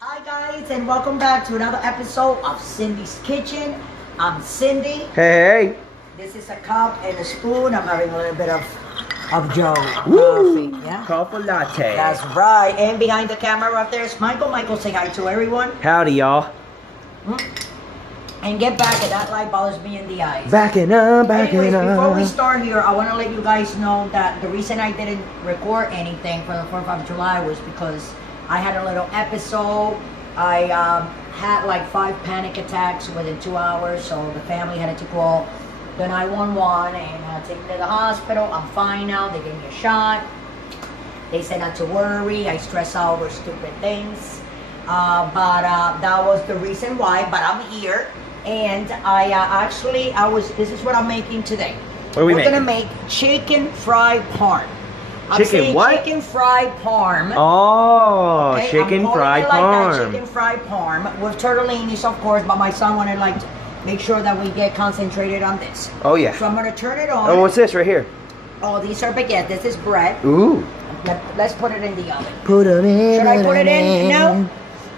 Hi guys, and welcome back to another episode of Cindy's Kitchen. I'm Cindy. Hey. This is a cup and a spoon. I'm having a little bit of Joe Woo! coffee. Yeah? Coffee latte. That's right. And behind the camera up there is Michael. Michael, say hi to everyone. Howdy, y'all. And get back, that light bothers me in the eyes. Backing up. Anyways, before we start here, I want to let you guys know that the reason I didn't record anything for the 4th of July was because I had a little episode. I had like 5 panic attacks within 2 hours, so the family had to call the 911 and take me to the hospital. I'm fine now. They gave me a shot. They said not to worry. I stress out over stupid things. But that was the reason why. But I'm here. And this is what I'm making today. What are we making? We're gonna make chicken fried parm. Chicken what? Chicken fried parm. Oh, Okay? chicken fried like parm. that, chicken fried parm with tortellinis, of course. But my son wanted to make sure that we get concentrated on this. Oh yeah. So I'm gonna turn it on. Oh, what's this right here? Oh, these are baguette. This is bread. Ooh. Let's put it in the oven. Put it in. Should I put it in now?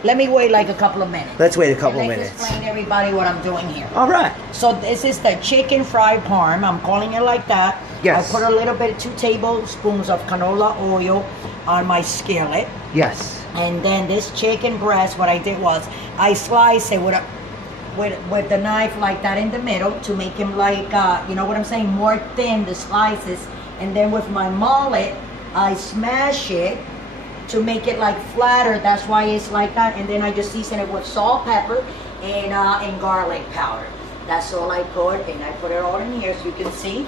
Let me wait like a couple of minutes. Let's wait a couple of Let's minutes. explain to everybody what I'm doing here. All right. So this is the chicken fried parm. I'm calling it like that. Yes. I put a little bit, 2 tablespoons of canola oil on my skillet. Yes. And then this chicken breast, what I did was I slice it with the knife like that in the middle to make him like, you know what I'm saying, more thin, the slices. And then with my mullet, I smash it to make it like flatter. That's why it's like that. And then I just season it with salt, pepper, and garlic powder. That's all I put, and I put it all in here so you can see.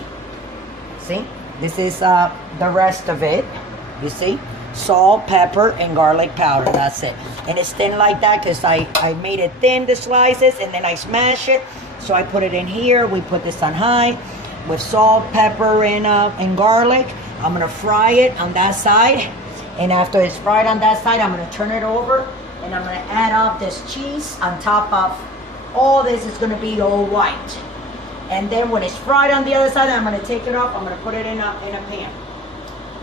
See, this is the rest of it. You see, salt, pepper, and garlic powder. That's it. And it's thin like that because I made it thin, the slices, and then I smash it. So I put it in here. We put this on high with salt, pepper, and garlic. I'm gonna fry it on that side. And after it's fried on that side, I'm going to turn it over and I'm going to add up this cheese on top of all this. Is going to be all white. And then when it's fried on the other side, I'm going to take it off. I'm going to put it in a pan.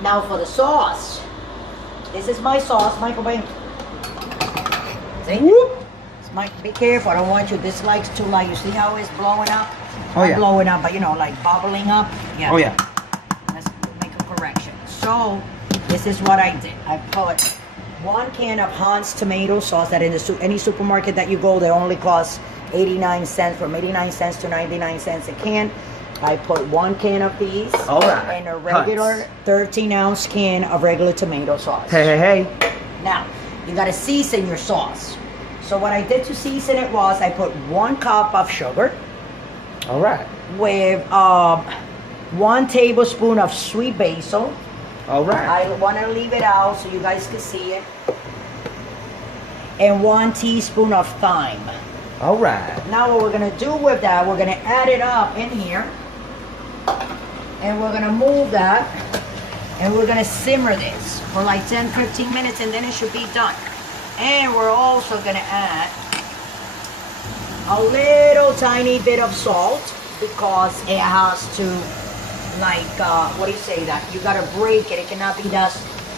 Now for the sauce. This is my sauce. Michael, baby. See? Whoop. Be careful. I don't want you. This likes to you see how it's blowing up? Oh, yeah. Not blowing up, but like bubbling up. Yeah. Oh yeah. Let's make a correction. So this is what I did. I put 1 can of Hans tomato sauce that in any supermarket that you go, they only cost 89 cents, from 89 cents to 99 cents a can. I put 1 can of these. All right. And a regular 13-ounce can of regular tomato sauce. Hey. Now, you got to season your sauce. So what I did to season it was I put 1 cup of sugar. All right. With 1 tablespoon of sweet basil. All right. I want to leave it out so you guys can see it. And 1 teaspoon of thyme. All right. Now what we're going to do with that, we're going to add it up in here. And we're going to move that. And we're going to simmer this for like 10-15 minutes and then it should be done. And we're also going to add a little tiny bit of salt because it has to, what do you say, that you gotta break it. It cannot be that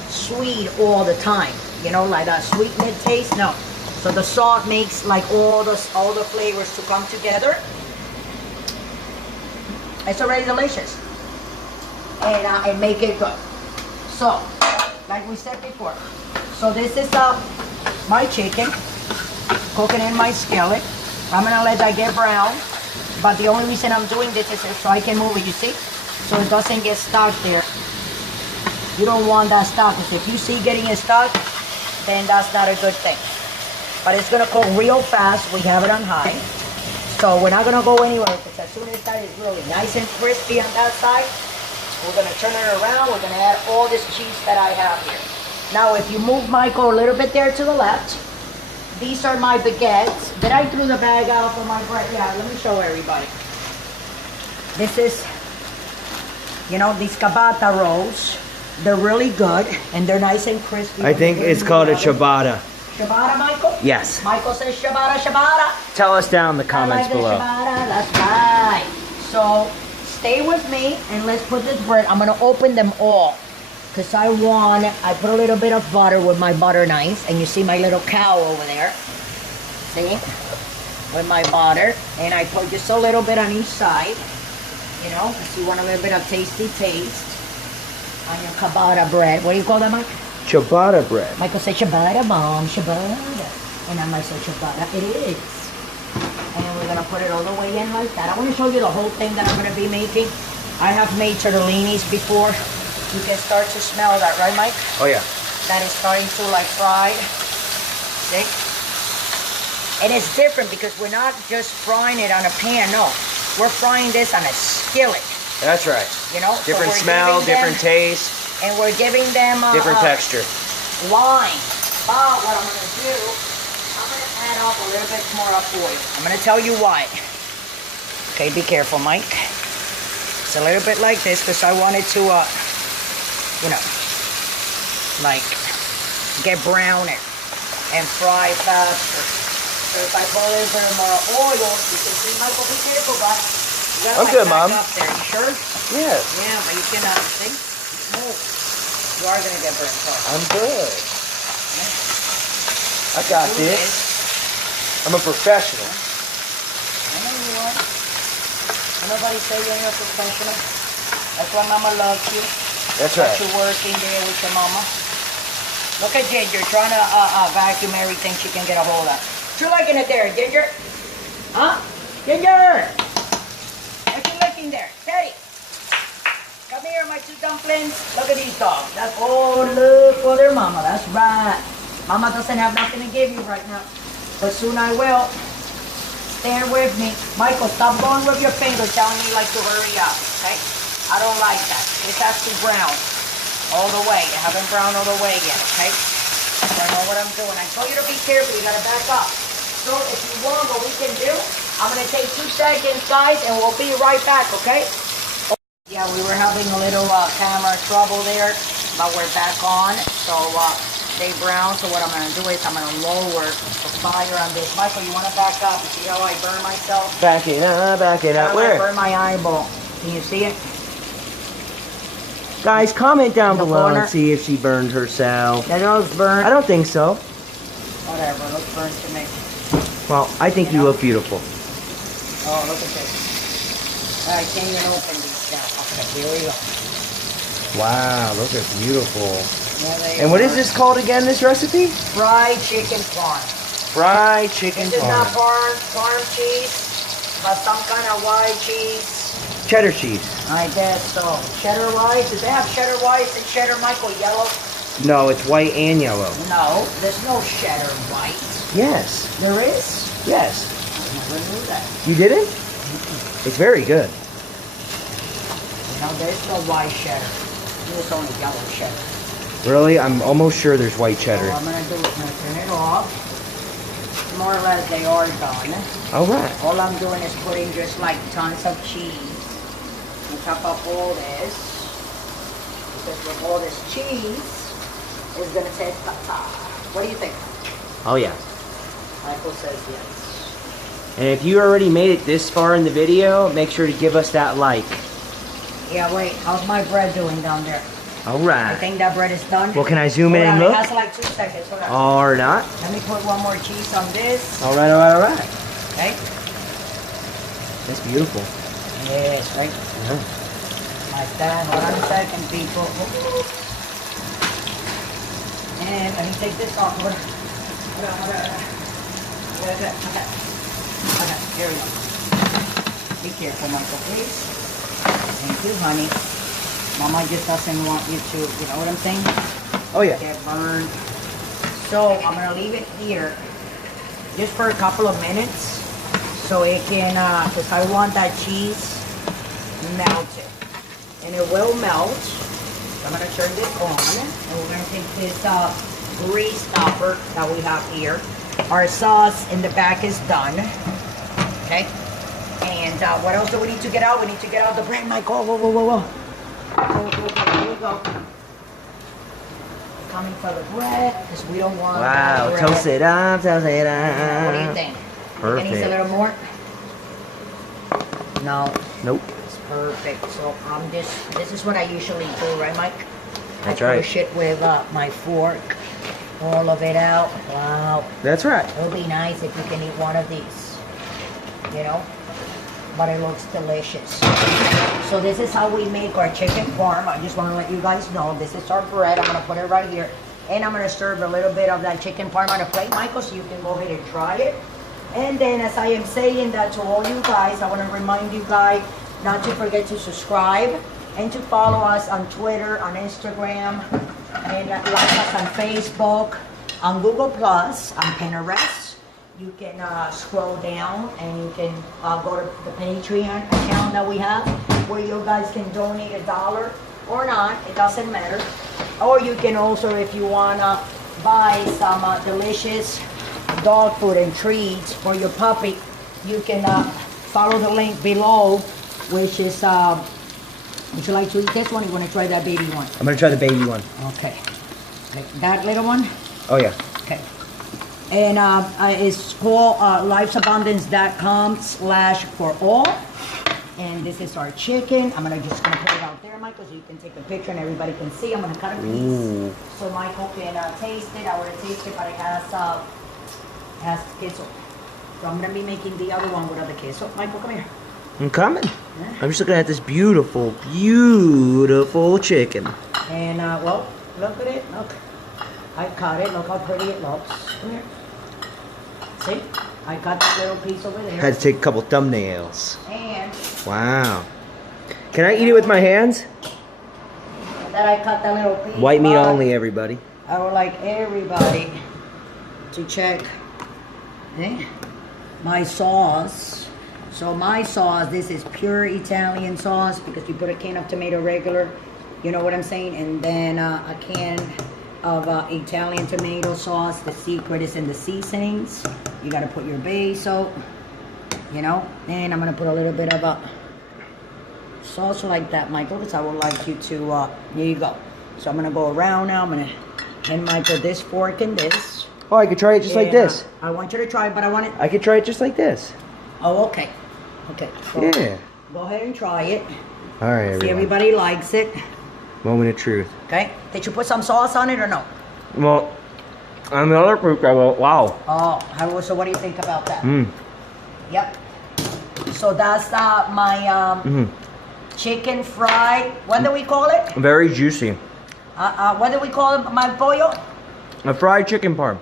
sweet all the time, you know, like that sweet mid taste. No, so the salt makes like all the flavors to come together. It's already delicious, and make it good. So like we said before, so this is my chicken cooking in my skillet. I'm gonna let that get brown, but the only reason I'm doing this is so I can move it, you see? So it doesn't get stuck there. You don't want that stuck, because if you see getting it stuck, then that's not a good thing. But it's gonna cook real fast. We have it on high. So we're not gonna go anywhere, because as soon as that is really nice and crispy on that side, we're gonna turn it around. We're gonna add all this cheese that I have here. Now if you move Michael a little bit there to the left, these are my baguettes. Did I throw the bag out for my bread? Yeah, let me show everybody. This is, you know, these ciabatta rolls. They're really good, and they're nice and crispy. I think it's called a ciabatta. Ciabatta, Michael? Yes. Michael says ciabatta. Tell us down in the comments below. Ciabatta, that's right. So stay with me, and let's put this bread. I'm gonna open them all. because I put a little bit of butter with my butter knife, and you see my little cow over there. See? With my butter, and I put just a little bit on each side, you know, because you want a little bit of tasty taste on your ciabatta bread. What do you call that, Mike? Ciabatta bread. Michael say ciabatta, Mom, ciabatta. And I might say ciabatta. It is. And we're going to put it all the way in like that. I want to show you the whole thing that I'm going to be making. I have made tortellinis before. You can start to smell that, right, Mike? Oh, yeah. That is starting to like fry. See? And it's different because we're not just frying it on a pan, no. We're frying this on a skillet. That's right. You know? Different smell, different taste. And we're giving them different texture. Wine. But what I'm going to do, I'm going to add up a little bit more of oil. I'm going to tell you why. Okay, be careful, Mike. It's a little bit like this because I wanted to, you know, like get browner and fry faster. So if I put a little bit more oil, you can see, Michael, be careful, but you gotta I'm good, Mom. up there. You sure? Yeah. Yeah, but you can, see? Move. You are gonna get burnt off. I'm good. Yeah. I got this. I'm a professional. I know you are. Nobody say you ain't a professional. That's why Mama loves you. That's right. You're working there with your mama. Look at Ginger trying to vacuum everything she can get a hold of. What you liking it there, Ginger? Huh? Ginger! What you liking there? Teddy! Come here, my two dumplings. Look at these dogs. That's, oh, look for their mama. That's right. Mama doesn't have nothing to give you right now. But soon I will. Stand with me. Michael, stop going with your finger telling me like to hurry up, okay? I don't like that. This has to brown all the way. You haven't browned all the way yet, okay? So I know what I'm doing. I told you to be careful. You gotta back up. So if you want, what we can do, I'm gonna take 2 seconds, guys, and we'll be right back, okay? Yeah, we were having a little camera trouble there, but we're back on. So they brown. So what I'm gonna do is I'm gonna lower the fire on this. Michael, you wanna back up? You see how I burn myself? Back it up, back it up. I Where? burn my eyeball. Can you see it? Guys, comment down The below corner. and see if she burned herself. That looks burnt. I don't think so. Whatever, it looks burnt to me. Well, I think you look beautiful. Oh, look at this. I can't even open these now. Okay, here we go. Wow, those are beautiful. Yeah, they And what are. is this called again, this recipe? Fried chicken parm. Fried chicken This is not parm. farm cheese, but some kind of white cheese. Cheddar cheese. I guess so. Cheddar white? Does they have cheddar white and cheddar, Michael, yellow? No, it's white and yellow. No, there's no cheddar white. Yes. There is? Yes. I never knew that. You didn't? It's very good. No, there's no white cheddar. There's only yellow cheddar. Really? I'm almost sure there's white cheddar. So what I'm going to do is I'm going to turn it off. More or less they are done. All right. All I'm doing is putting just like tons of cheese on top of all this. Because with all this cheese, it's going to taste ta-ta. What do you think? Oh, yeah. Michael says yes. And if you already made it this far in the video, make sure to give us that like. Yeah, wait. How's my bread doing down there? All I right. think that bread is done. Well, can I zoom in Hold and on, look? It has like 2 seconds. Hold on. Or not? Let me put one more cheese on this. All right, all right, all right. Okay? That's beautiful. Yes, right? Yeah. Like that. Hold on a second, people. And let me take this off. Hold on. Okay, here we go. Be careful, Michael, please. Thank you, honey. Mama just doesn't want you to, you know what I'm saying? Oh, yeah. Get burned. So I'm gonna leave it here just for a couple of minutes so it can, because I want that cheese melted. And it will melt. So I'm gonna turn this on and we're gonna take this grease stopper that we have here. Our sauce in the back is done. Okay? And what else do we need to get out? We need to get out the bread, Michael. Whoa, whoa, whoa, whoa. Here we go. Coming for the bread, because we don't want Wow, the bread. toast it up, toast it Yeah, what do you up. think? Perfect. It needs a little more? No, Nope. it's perfect. So this is what I usually do, right, Mike? That's I right. push it with my fork, all of it out. Wow. That's right. It would be nice if you can eat one of these, you know, but it looks delicious. So this is how we make our chicken parm. I just want to let you guys know, this is our bread. I'm going to put it right here. And I'm going to serve a little bit of that chicken parm on a plate, Michael, so you can go ahead and try it. And then as I am saying that to all you guys, I want to remind you guys not to forget to subscribe and to follow us on Twitter, on Instagram, and like us on Facebook, on Google+, on Pinterest. You can scroll down and you can go to the Patreon account that we have, where you guys can donate $1 or not, it doesn't matter. Or you can also, if you want to buy some delicious dog food and treats for your puppy, you can follow the link below, which is, would you like to eat this one or you want to try that baby one? I'm going to try the baby one. Okay. Like that little one? Oh, yeah. Okay. And it's called lifeabundance.com/for-all. And this is our chicken. I'm just gonna put it out there, Michael, so you can take a picture and everybody can see. I'm gonna cut a piece. Ooh. So Michael can taste it. I would taste it, but it has queso. So I'm gonna be making the other one without the queso. Michael, come here. I'm coming. I'm just looking at this beautiful, beautiful chicken. And well, look at it. Look, I cut it. Look how pretty it looks. Come here. See, I cut that little piece over there. Had to take a couple thumbnails. And Wow. Can I eat it with my hands? that I cut that little piece. White meat but only, everybody. I would like everybody to check my sauce. So my sauce, this is pure Italian sauce because you put a can of tomato regular, you know what I'm saying? And then a can of Italian tomato sauce. The secret is in the seasonings. You got to put your basil, you know. And I'm going to put a little bit of sauce like that, Michael, because I would like you to, here you go. So I'm going to go around now. I'm going to hand Michael this fork and this. Oh, I could try it just like this. I want you to try it, but I want it. I could try it just like this. Oh, okay. Okay. So Yeah. go ahead and try it. All right, See, everyone. everybody likes it. Moment of truth. Okay. Did you put some sauce on it or no? Well, on the other fruit, I go, wow. Oh, so what do you think about that? Mmm. Yep. So that's my chicken fry. What do we call it? Very juicy. What do we call it? My pollo? A fried chicken parm.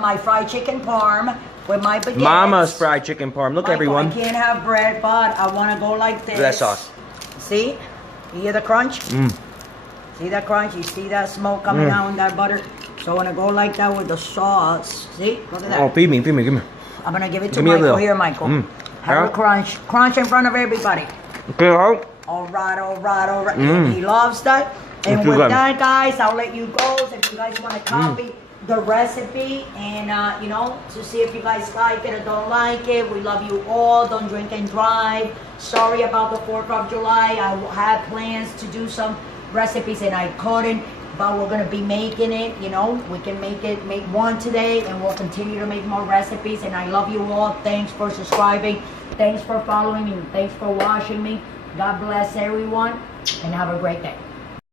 My fried chicken parm with my baguettes. Mama's fried chicken parm. Look, Michael, everyone. I can't have bread, but I want to go like this. Look at that sauce. See? You hear the crunch? Mmm. See that crunch? You see that smoke coming out in that butter? So I want to go like that with the sauce. See? Look at that. Oh, feed me, give me. I'm going to give it to Give me a Michael. little. Here, Michael. Have a crunch. Crunch in front of everybody. Okay, huh? All right. And he loves that. And Too with good. that, guys, I'll let you go. So if you guys want to copy the recipe and, you know, to see if you guys like it or don't like it. We love you all. Don't drink and drive. Sorry about the 4th of July. I had plans to do some recipes and I couldn't. But we're going to be making it, you know. We can make one today and we'll continue to make more recipes. And I love you all. Thanks for subscribing. Thanks for following me. Thanks for watching me. God bless everyone and have a great day.